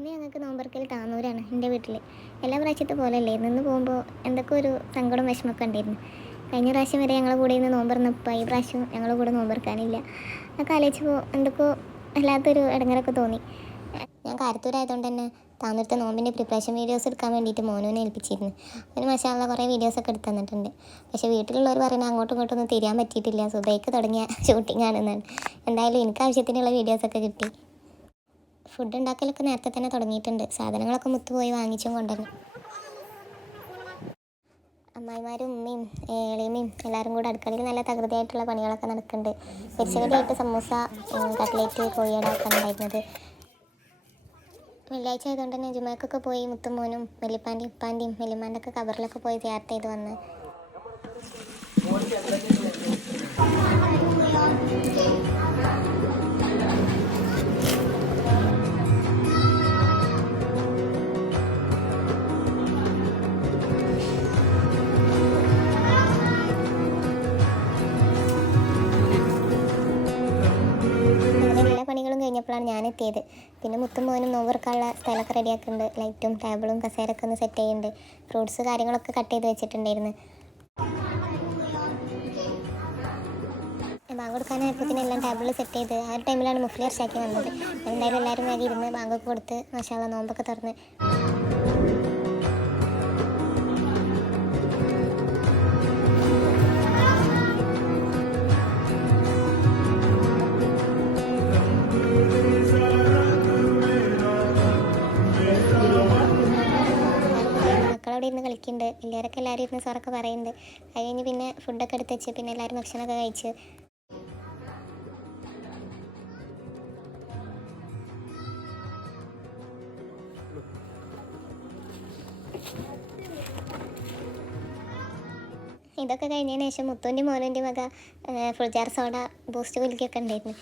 ഇന്ന് ഞങ്ങൾക്ക് നോമ്പർക്കൽ താന്നൂരാണ് എൻ്റെ വീട്ടിൽ. എല്ലാ പ്രാവശ്യത്തെ പോലെയല്ലേ, നിന്ന് പോകുമ്പോൾ എന്തൊക്കെ ഒരു സങ്കടം വിഷമമൊക്കെ ഉണ്ടായിരുന്നു. കഴിഞ്ഞ പ്രാവശ്യം വരെ ഞങ്ങളുടെ കൂടെ ഇന്ന് നോമ്പറന്നപ്പോൾ ഈ പ്രാവശ്യം ഞങ്ങളുടെ കൂടെ നോമ്പറക്കാനില്ല. അതൊക്കെ ആലോചിച്ചപ്പോൾ എന്തൊക്കെയോ വല്ലാത്തൊരു ഇടങ്ങറൊക്കെ തോന്നി. ഞാൻ കാരത്തൂരായതുകൊണ്ട് തന്നെ താന്നൂരത്തെ നോമ്പിൻ്റെ പ്രിപ്പറേഷൻ വീഡിയോസ് എടുക്കാൻ വേണ്ടിയിട്ട് മോനുവിനെ ഏൽപ്പിച്ചിരുന്നു. അതിന് മാഷാള്ള കുറേ വീഡിയോസൊക്കെ എടുത്ത് തന്നിട്ടുണ്ട്. പക്ഷേ വീട്ടിലുള്ളവർ പറയുന്നത് അങ്ങോട്ടും ഇങ്ങോട്ടും ഒന്നും തിരിയാൻ പറ്റിയിട്ടില്ല, സുബൈക്ക് തുടങ്ങിയ ഷൂട്ടിംഗ് ആണെന്നാണ്. എന്തായാലും എനിക്ക് ആവശ്യത്തിനുള്ള വീഡിയോസൊക്കെ കിട്ടി. ഫുഡ് ഉണ്ടാക്കലൊക്കെ നേരത്തെ തന്നെ തുടങ്ങിയിട്ടുണ്ട്. സാധനങ്ങളൊക്കെ മുത്തുപോയി വാങ്ങിച്ചും കൊണ്ടുവന്നു. അമ്മായിമാരും ഉമ്മയും എളിയമ്മയും എല്ലാവരും കൂടെ അടുക്കളയിൽ നല്ല തകൃതിയായിട്ടുള്ള പണികളൊക്കെ നടക്കുന്നുണ്ട്. പൊരിച്ചകടിയായിട്ട് സമൂസ, കട്ട്ലേറ്റ്, കോഴിയട ഒക്കെ ഉണ്ടായിരുന്നത്. വെള്ളിയാഴ്ച ആയതുകൊണ്ട് തന്നെ ജുമാക്കൊക്കെ പോയി മുത്തുമോനും വെല്ലിപ്പാൻ്റെയും ഉപ്പാൻ്റെയും വെല്ലിമാൻ്റെ ഒക്കെ കബറിലൊക്കെ പോയി യാത്ര ചെയ്ത് വന്ന്. പണികളും കഴിഞ്ഞപ്പോഴാണ് ഞാൻ എത്തിയത്. പിന്നെ മുത്തും മോനും നോമ്പെടുക്കാനുള്ള സ്ഥലമൊക്കെ റെഡിയാക്കുന്നുണ്ട്. ലൈറ്റും ടേബിളും കസേരൊക്കെ ഒന്ന് സെറ്റ് ചെയ്യുന്നുണ്ട്. ഫ്രൂട്ട്സ് കാര്യങ്ങളൊക്കെ കട്ട് ചെയ്ത് വെച്ചിട്ടുണ്ടായിരുന്നു. ബാങ്ക് കൊടുക്കാനായപ്പോൾ എല്ലാം ടേബിളിൽ സെറ്റ് ചെയ്ത് ആ ഒരു ടൈമിലാണ് മുഫ്ലിയർ ഷാക്കി വന്നത്. എന്തായാലും എല്ലാവരും വേഗം ഇരുന്ന് ബാങ്കൊക്കെ കൊടുത്ത് മാഷാള്ള നോമ്പൊക്കെ തുറന്ന്. മക്കളവിടെ ഇരുന്ന് കളിക്കുന്നുണ്ട്. എല്ലാവരൊക്കെ എല്ലാവരും ഇരുന്ന് സാറൊക്കെ പറയുന്നുണ്ട്. അത് കഴിഞ്ഞ് പിന്നെ ഫുഡൊക്കെ എടുത്ത് വെച്ച് പിന്നെ എല്ലാവരും ഭക്ഷണമൊക്കെ കഴിച്ച്. ഇതൊക്കെ കഴിഞ്ഞതിന് ശേഷം മുത്തുവിൻ്റെ മോനുൻ്റെ വക ഫുൾ ജാർ സോഡ, ബൂസ്റ്റ് കുലുക്കിയൊക്കെ ഉണ്ടായിരുന്നു.